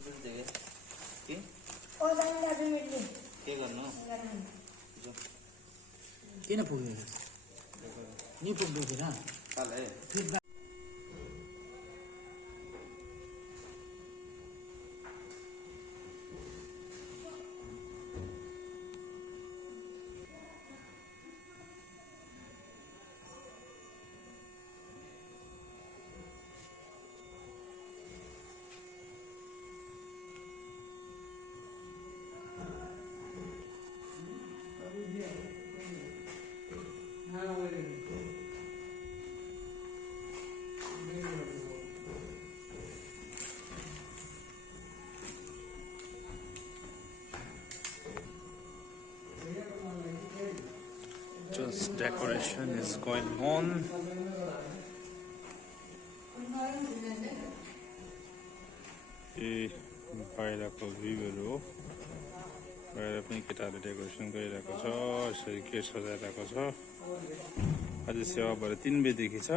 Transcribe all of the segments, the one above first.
के गर्नु किन पुग्यो नि पुग्दैन काले Just decoration is going on. बाहिरको भ्यूहरू हो बाहिर पनि केटाहरूले डेकोरेसन गरिरहेको छ यसरी गेट सजाइरहेको छ आज सेवा भएर 3 बजेदेखि छ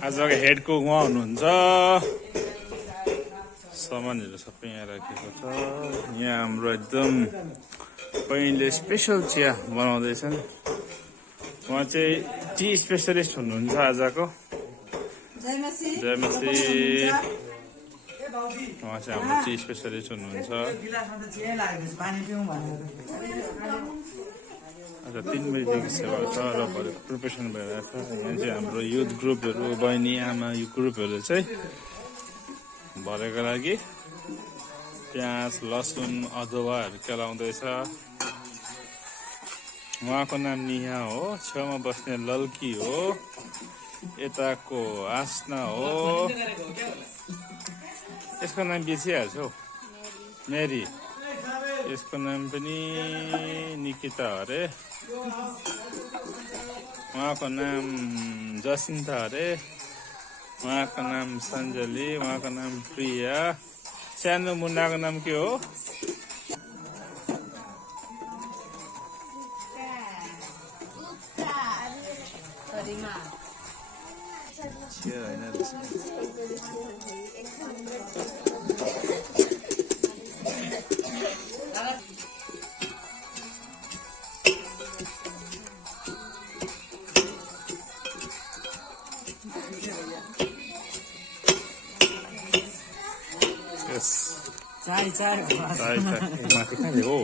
आजको हेडको उहाँ हुनुहुन्छ सामानहरू सबै यहाँ राखेको छ यहाँ हाम्रो एकदम पहिले स्पेशल चिया बनाउँदैछन् उहाँ चाहिँ टी स्पेशलिस्ट हुनुहुन्छ आजको जयमसी उहाँ चाहिँ हाम्रो टी स्पेशलिस्ट हुनुहुन्छ आज 3 बजीदेखि सेवा छ र भरे प्रिपरेसन भइरहेको छ यहाँ चाहिँ हाम्रो युथ ग्रुपहरू बहिनी आमा यो ग्रुपहरू चाहिँ भरेको लागि प्याज लसुन अदुवाहरू केलाउँदैछ उहाँको नाम निहा हो छेउमा बस्ने लल्की हो यताको आस्ना हो यसको नाम बिर्सिहाल्छ हौ मेरी यसको नाम पनि निकिता अरे उहाँको नाम जसिन्ता अरे उहाँको नाम सञ्जली उहाँको नाम प्रिया सानो मुन्नाको नाम के हो चाय माथि कहाँले हो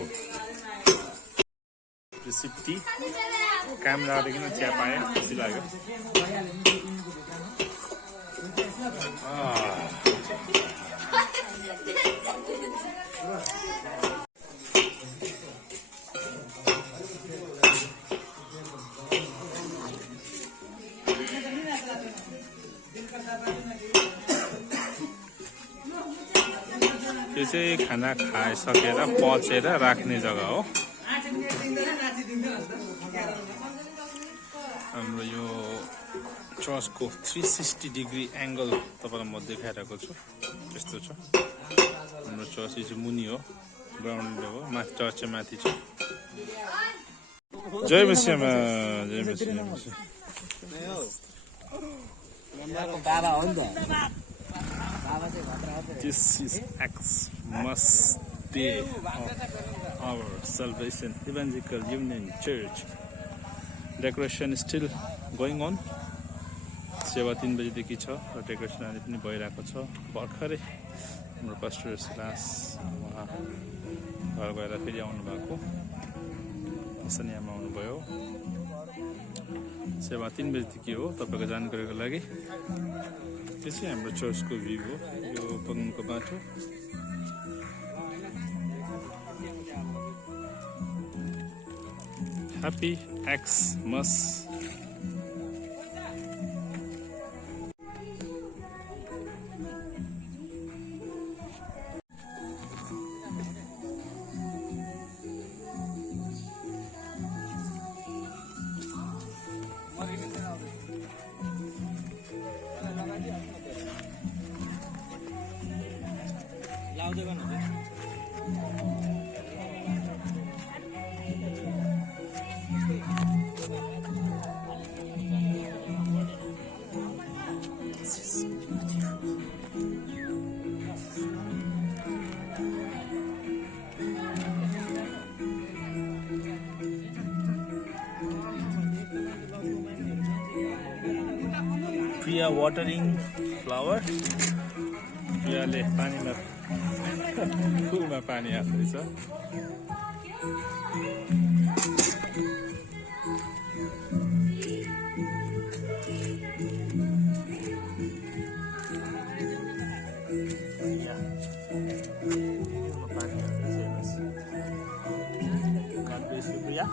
सिप्टी काम नगरिकन चिया पाएँ खुसी लाग्यो यो चाहिँ खाना खाइसकेर पचेर राख्ने जग्गा हो हाम्रो यो चर्चको 360 डिग्री एङ्गल तपाईँलाई म देखाइरहेको छु यस्तो छ हाम्रो चर्च चाहिँ मुनि हो ग्राउन्ड हो माथि चर्च चाहिँ माथि छ जय मसियामा जय मसिया बाबा हो नि त बाबा चाहिँ घत्र आउँछ This is Xmas Day of our Salvation Evangelical Union Church. Decoration is still going on. सेवा 3 बजेदेखि छ र डेकोरेसन अहिले पनि भइरहेको छ। भर्खरै हाम्रो पास्टर सिलास उहाँ घर गएर फेरि आउनु भएको शनियामा आउनुभयो। सेवा 3 बजेदेखि हो। तपाईँको जानकारीको लागि त्यो चाहिँ हाम्रो चर्चको भ्यू हो। यो पङ्गुको बाटो ह्याप्पी एक्समस। लाउँदै गर्नु Priya watering flower. प्रियाले पानीमा फुलमा पानी हाल्दैछ। प्रिया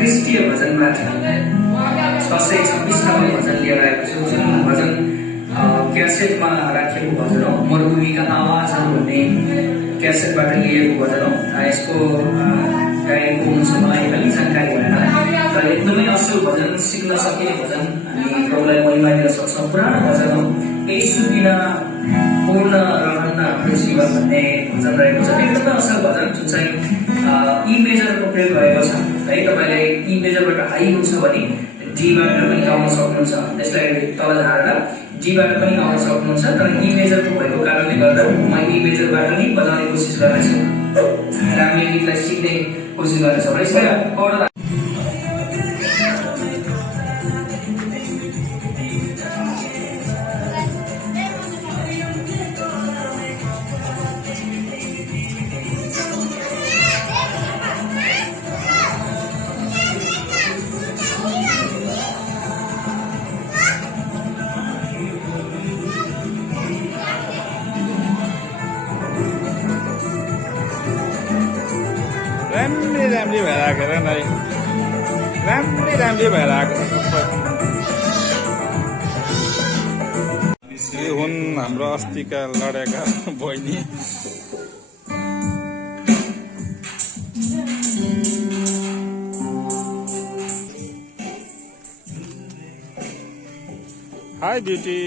क्रिस्टीय भजनबाट 626 नम्बर भजन लिएर आएको छु। जुन भजन क्यासेटमा राखिएको भजन हो। मरुभूमिका आवाजहरू भन्ने क्यासेटबाट लिएको भजन हो। यसको गायकको हुनुहुन्छ मलाई अलि जानकारी भएन, तर एकदमै असल भजन, सिक्न सकिने भजन, हामी प्रभुलाई महिमा दिन सक्छौँ। पुरानो भजन हो। यसु बिना पूर्ण रहन्न हाम्रो जीवन भन्ने भजन रहेको छ। एकदमै असल भजन जुन चाहिँ ई मेजरको प्रयोग भएको छ है। तपाईँले ई मेजरबाट हाई हुन्छ भने डीबाट पनि गाउन सक्नुहुन्छ। त्यसलाई तल झारेर डीबाट पनि गाउन सक्नुहुन्छ। तर ई मेजरको भएको कारणले गर्दा म ई मेजरबाट पनि बजाउने कोसिस गर्नेछु र हामी यो गीतलाई सिक्ने कोसिस गर्नेछौँ। यसलाई राम्रै भएर आएको र नै राम्रै भएर आएको छ। यो हुन् हाम्रो अस्तिका लडेका बहिनी। High beauty.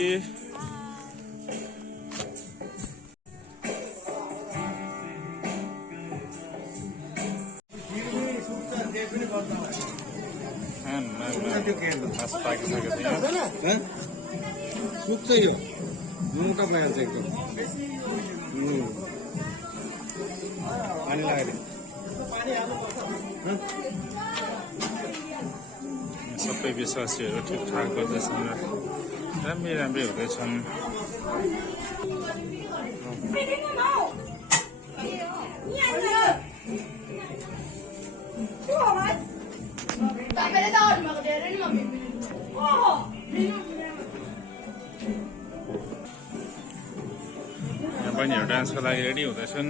सुक्छ यो मोटा भइहाल्छ एकदम। पानी लगाएर सबै विश्वासीहरू ठिकठाक गर्दैछन् र राम्रै हुँदैछन्। बहिनीहरू डान्सको लागि रेडी हुँदैछन्।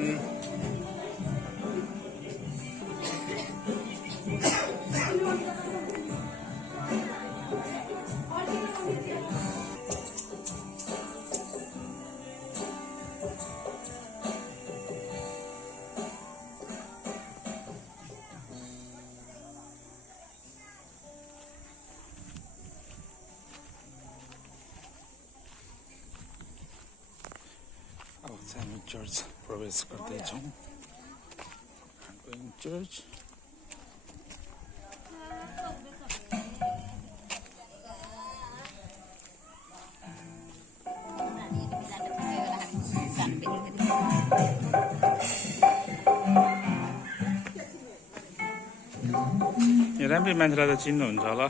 चाहिँ हामी चर्च प्रवेश गर्दैछौँ चर्च राम्रै मान्छेलाई त चिन्नुहुन्छ होला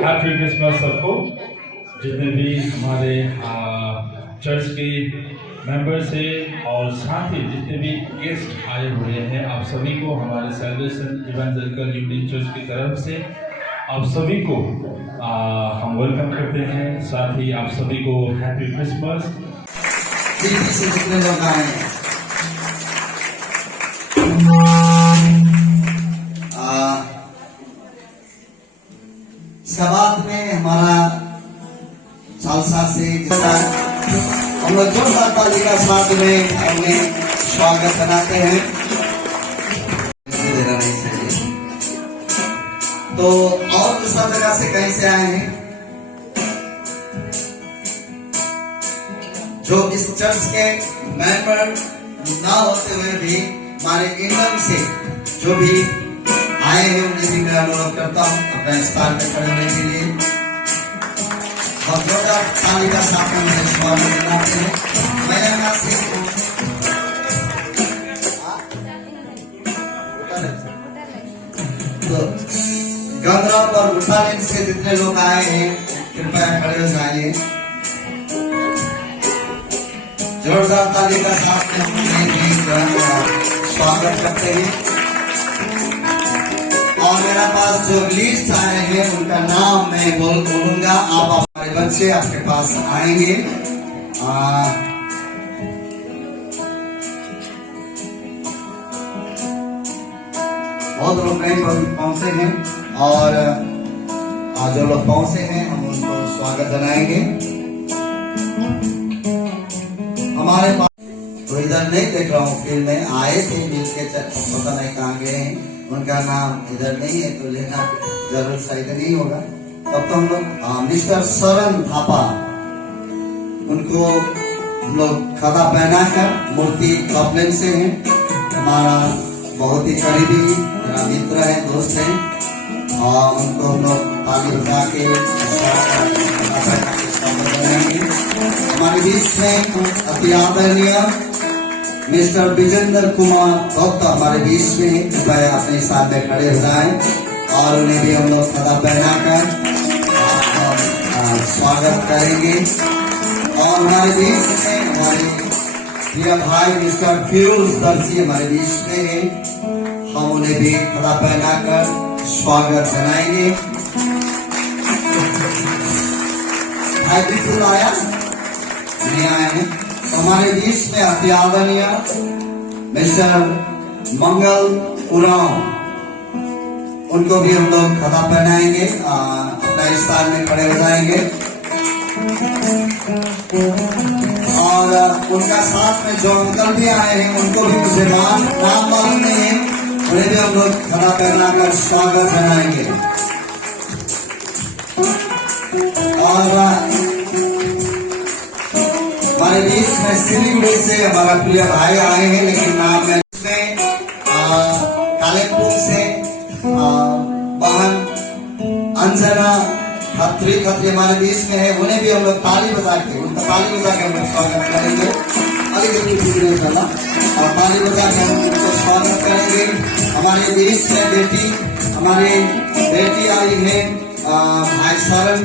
हैप्पी क्रिसमस सबको। जितने भी हमारे चर्च के मेंबर्स हैं और साथ ही जितने भी गेस्ट आए हुए हैं, आप सभी को हमारे सेलिब्रेशन इवेंजलिकल यूनियन चर्च की तरफ से आप सभी को हम वेलकम करते हैं। साथ ही आप सभी को हैप्पी क्रिसमस। जितने लोग आए हैं सवाल में हमारा सालसा से जैसा हम लोग जो ताली का साथ में अपने स्वागत बनाते हैं देना नहीं चाहिए। तो और दूसरा जगह से कहीं से आए हैं जो इस चर्च के मेंबर ना होते हुए भी हमारे इंडियन से जो भी आए हैं उन्हें भी मैं अनुरोध करता हूँ अपना स्थान में खड़े होने के लिए और जोरदार ताली का साथ में मुझे स्वागत करते हैं। मेरा नाम सिंह तो गंगराम और गुटालिन से जितने लोग आए हैं कृपया खड़े हो जाइए। जोरदार ताली का साथ में उन्हें भी स्वागत करते हैं। और मेरे पास जो लिस्ट आए हैं उनका नाम मैं बोलूंगा, आप हमारे बच्चे आपके पास आएंगे। बहुत लोग नहीं पहुंचे हैं और जो लोग पहुंचे हैं हम उनको स्वागत जनाएंगे। हमारे पास तो इधर नहीं देख रहा हूँ, फिर में आए थे मिल के पता नहीं कहाँ गए हैं, उनका नाम इधर नहीं है तो लेना जरूर सही नहीं होगा। तब तो हम लोग मिस्टर शरण थापा उनको हम लोग खदा पहनाकर मूर्ति कॉम्प्लेक्स से हैं, हमारा बहुत ही करीबी मेरा मित्र है, दोस्त है और उनको हम लोग ताली बजा के हमारे बीच में अति आदरणीय मिस्टर विजेंद्र कुमार दत्त हमारे बीच में कृपया अपने साथ में खड़े हो जाएं और उन्हें भी हम लोग खड़ा पहनाकर स्वागत करेंगे। और हमारे बीच में हमारे प्रिय भाई मिस्टर पीयूष दर्शी हमारे बीच में है, हम उन्हें भी खड़ा पहनाकर स्वागत जनाएंगे। भाई बिल्कुल आया नहीं आए हैं। हमारे बीच में अति आदरणीय मिस्टर मंगल उरांव, उनको भी हम लोग खड़ा पहनाएंगे, अपना स्थान में खड़े हो जाएंगे। और उनका साथ में जो अंकल भी आए हैं उनको भी मुझे नाम मालूम नहीं है, उन्हें भी हम लोग खड़ा पहनाकर स्वागत जनाएंगे। और हमारे बीच में सिलीगुड़ी से हमारा प्रिय भाई आए हैं, लेकिन नाम में कालेपुर से बहन अंजना खत्री हमारे बीच में है, उन्हें भी हम लोग ताली बजा के हम लोग स्वागत करेंगे। और ताली बजा के हम उनको स्वागत करेंगे। हमारे बीच में हमारी बेटी आई है भाई शरण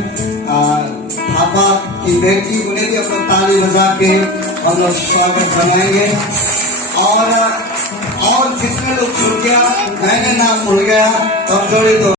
थापा की बेटी, उन्हें भी हम लोग ताली बजा के हम लोग स्वागत बनाएंगे। और जितने लोग छूट गया, मैंने नाम भूल गया, कमजोरी तो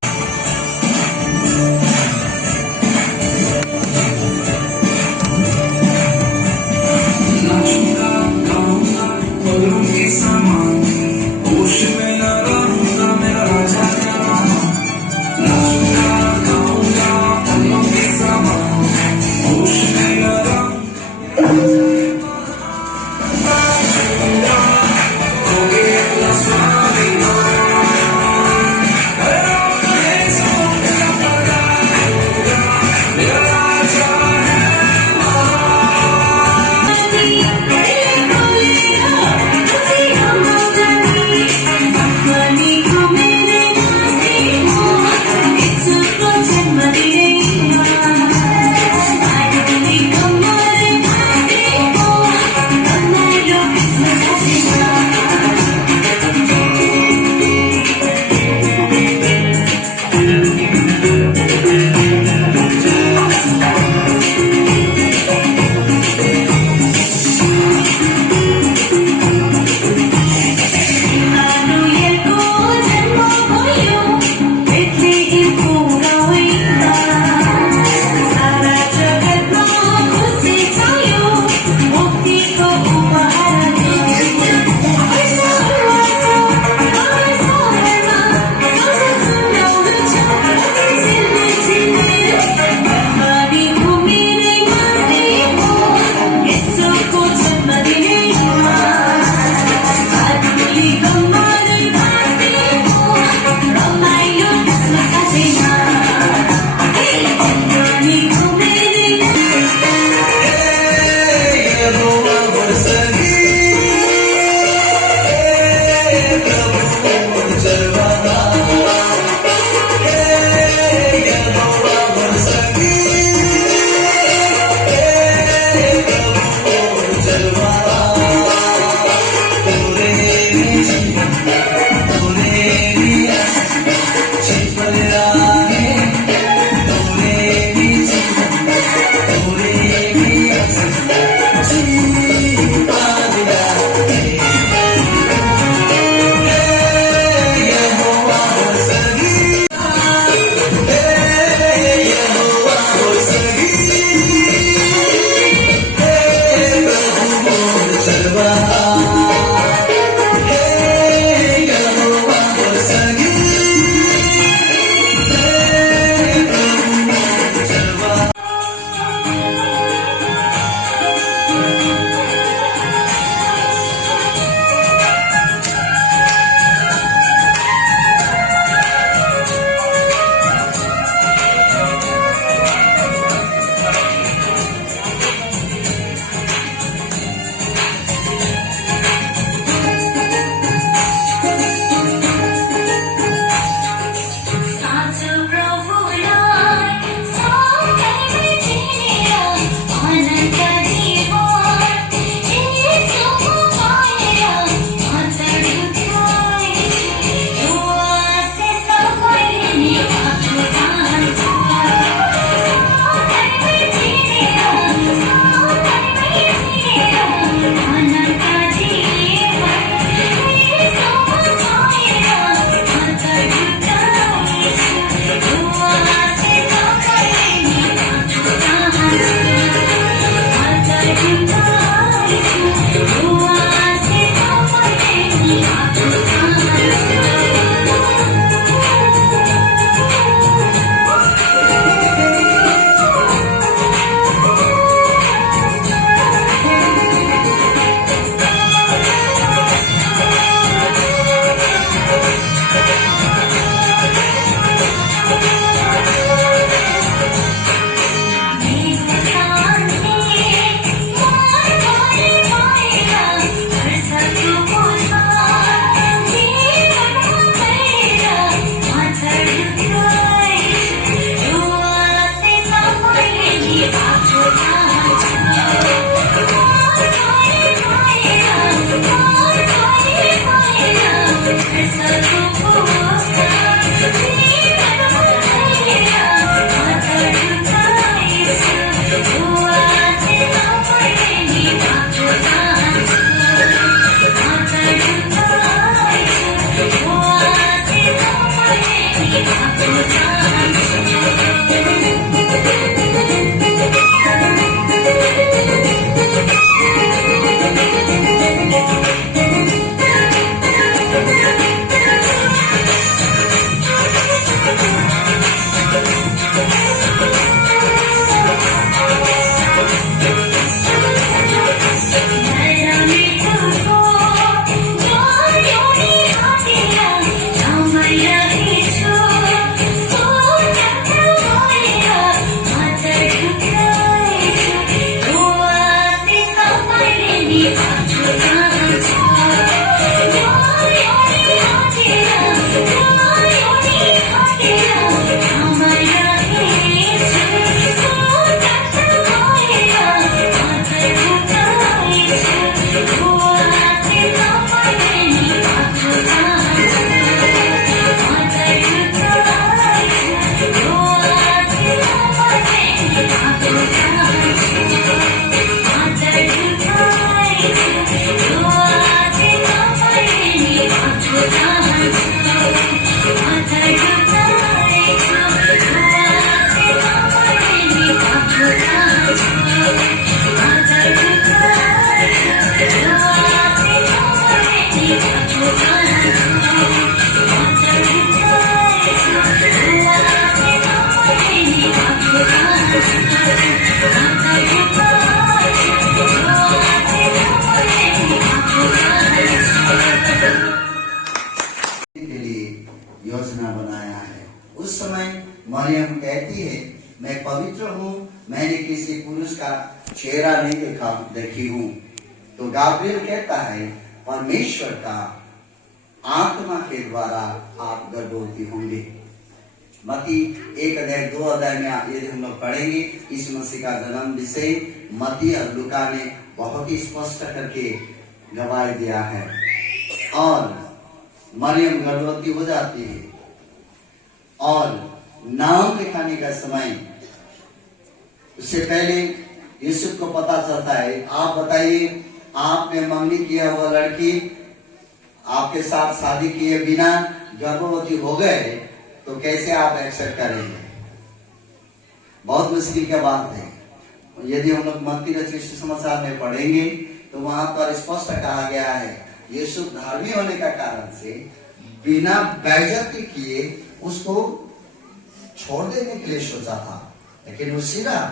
के लिए योजना बनाया है। उस समय मरियम कहती है, मैं पवित्र हूँ, मैंने किसी पुरुष का चेहरा नहीं देखी हूँ। तो गाब्रिएल कहता है, परमेश्वर का आत्मा के द्वारा आप गर्भवती होंगे। मत्ती 1:2 में यदि हम लोग पढ़ेंगे इस मसीह का जन्म विषय मत्ती और लूका ने बहुत ही स्पष्ट करके गवाही दिया है। और मरियम गर्भवती हो जाती है और नाम लिखाने का समय उससे पहले यूसुफ को पता चलता है। आप बताइए, आपने मंगनी किया वो लड़की आपके साथ शादी किए बिना गर्भवती हो गए तो कैसे आप एक्सेप्ट करेंगे? बहुत मुश्किल की बात है। यदि हम लोग मत्ती रचित सुसमाचार में पढ़ेंगे तो वहां पर स्पष्ट कहा गया है, यूसुफ धार्मिक होने का कारण से बिना बेइज्जती किए उसको छोड़ देने के लिए सोचा था। लेकिन उसी रात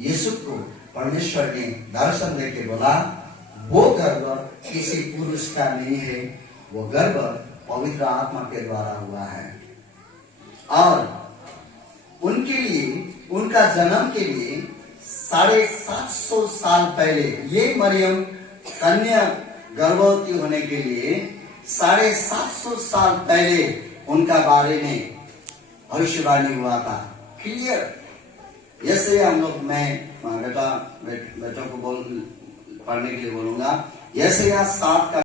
यूसुफ को परमेश्वर ने दर्शन देके बोला, वो गर्भ किसी पुरुष का नहीं है, वो गर्भ पवित्र आत्मा के द्वारा हुआ है। और उनके लिए, उनका जन्म के लिए 750 साल पहले, ये मरियम कन्या गर्भवती होने के लिए 750 साल पहले उनका बारे में भविष्यवाणी हुआ था। क्लियर। ऐसे हम लोग, मैं बेटों को पढ़ने के लिए बोलूंगा। यशायाह 7 का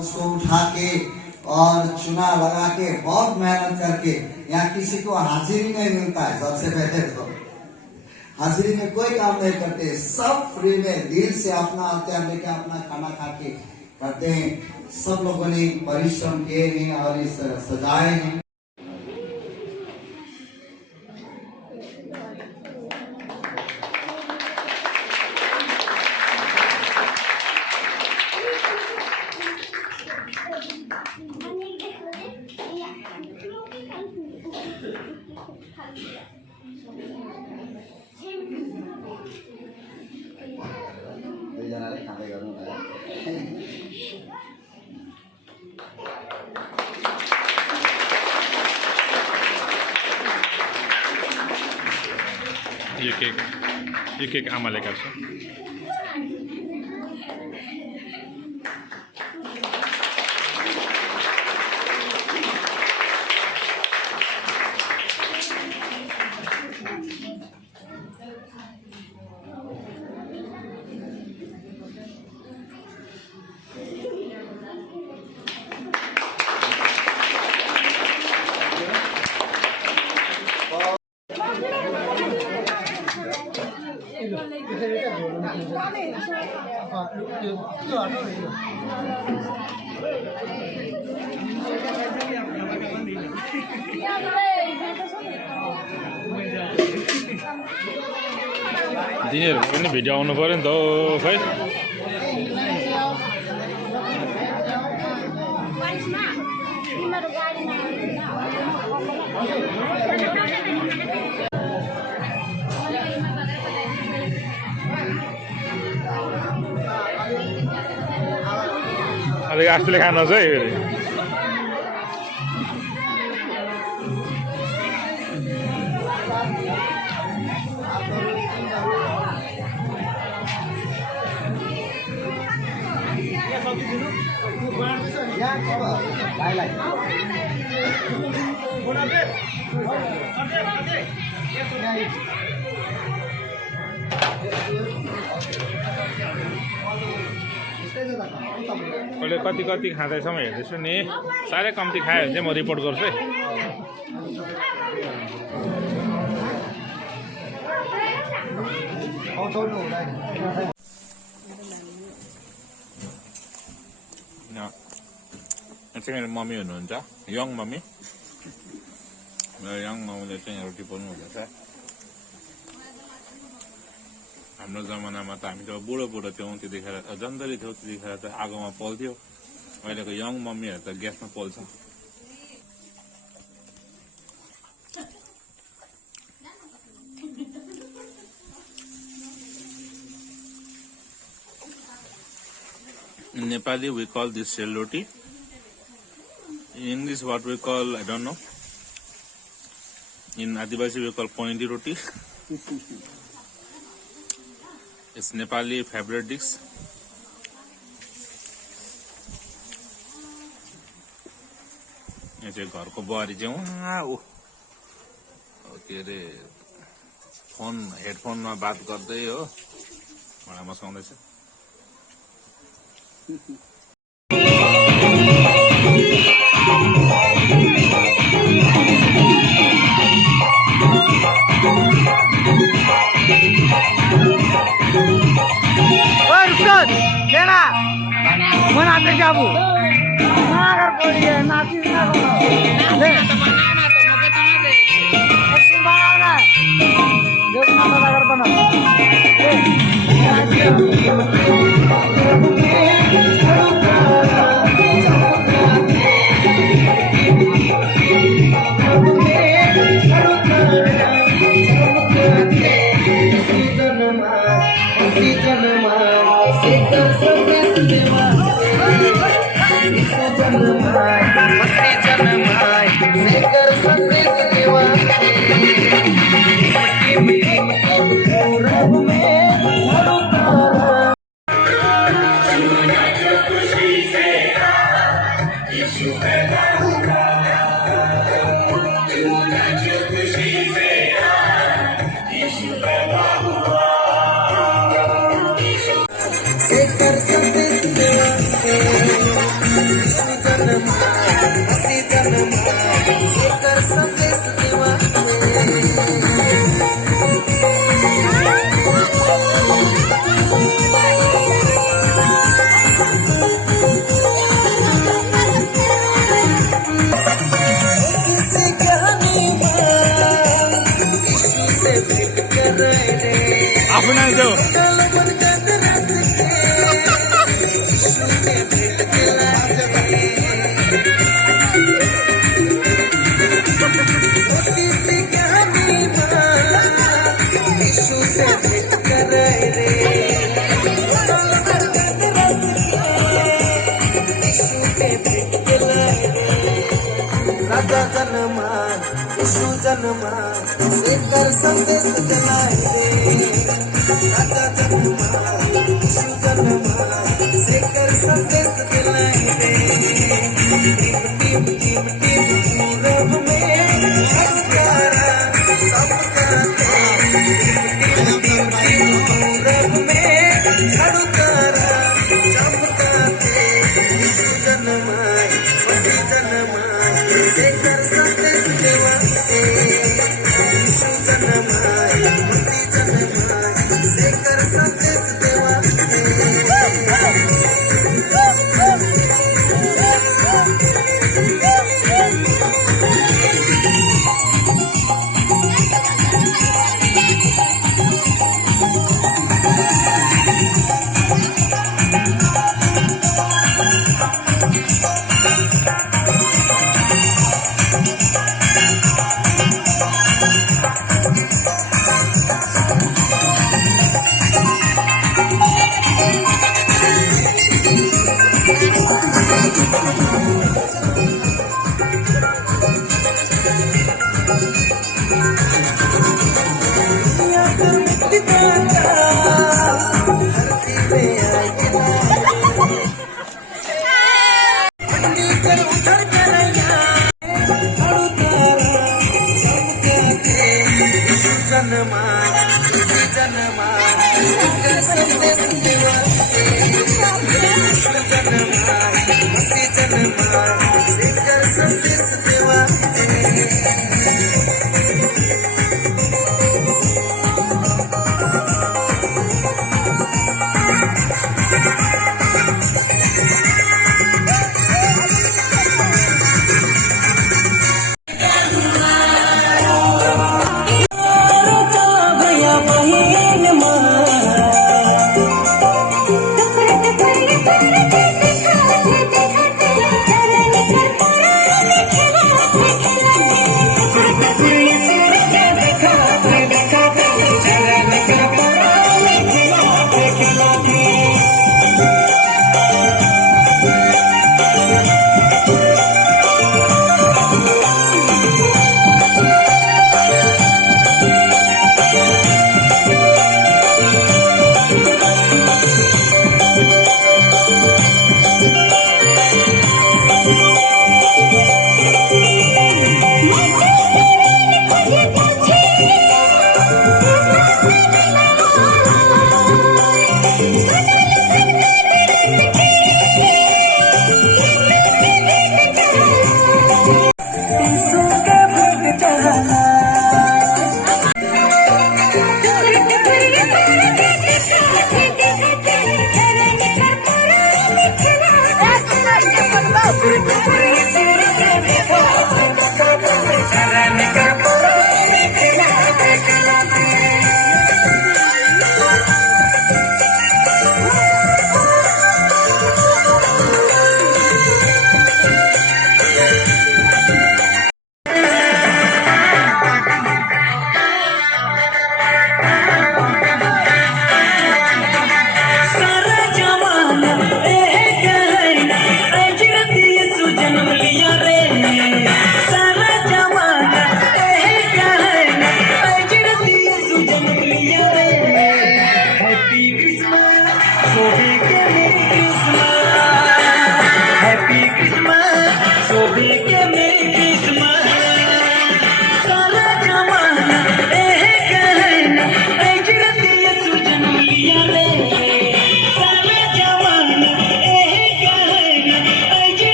उसको उठा के और चुना लगा के बहुत मेहनत करके, यहाँ किसी को हाजिरी नहीं मिलता है। सबसे पहले तो हाजिरी में कोई काम नहीं करते, सब फ्री में दिल से अपना हथियार लेके अपना खाना खा के करते हैं। सब लोगों ने परिश्रम किए हैं और इस सजाए हैं। दुईजनाले खाँदै गर्नु भयो। यो केक आमाले काट्छ। दिनेहरूको पनि भिडियो आउनु पर्यो नि त खै। अलिक आस्तीले खानुहोस् है। कसले कति कति खाँदैछ म हेर्दैछु नि। साह्रै कम्ती खायो भने चाहिँ म रिपोर्ट गर्छु है। यहाँ चाहिँ मेरो मम्मी हुनुहुन्छ, यङ मम्मी। मेरो यङ मम्मीले चाहिँ यहाँ रोटी पोल्नु हुँदैछ। हाम्रो जमानामा त हामी त बुढो बुढो थियौँ, त्यतिखेर जन्जरी थियौँ, त्यतिखेर त आगोमा पोल्थ्यो। अहिलेको यङ मम्मीहरू त ग्यासमा पोल्छ। In Nepali, we call this shell roti. In English, what we call, I don't know. In Adivasi, we call pointy roti. It's Nepali favorite dish. यो चाहिँ घरको बुहारी चाहिँ के अरे हेडफोनमा बात गर्दै हो भाँडा मस्काउँदैछ। नाची आफू नाही जाऊ राजा जन्मा यीशु जन्मा लेकर संदेश चलाए राजा जन्मा यीशु जन्मा लेकर संदेश चलाए टीम टीम टीम पूरब में हजारा सबका टीम टीम टीम पूरब में हजारा सबका यीशु जन्मा मसीह जन्मा लेकर संदेश देवाते यीशु जन्मा मसीह जन्मा लेकर संदेश देवाते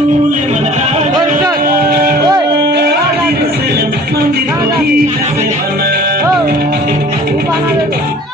रसूल मन राजा मंदिर को ही बना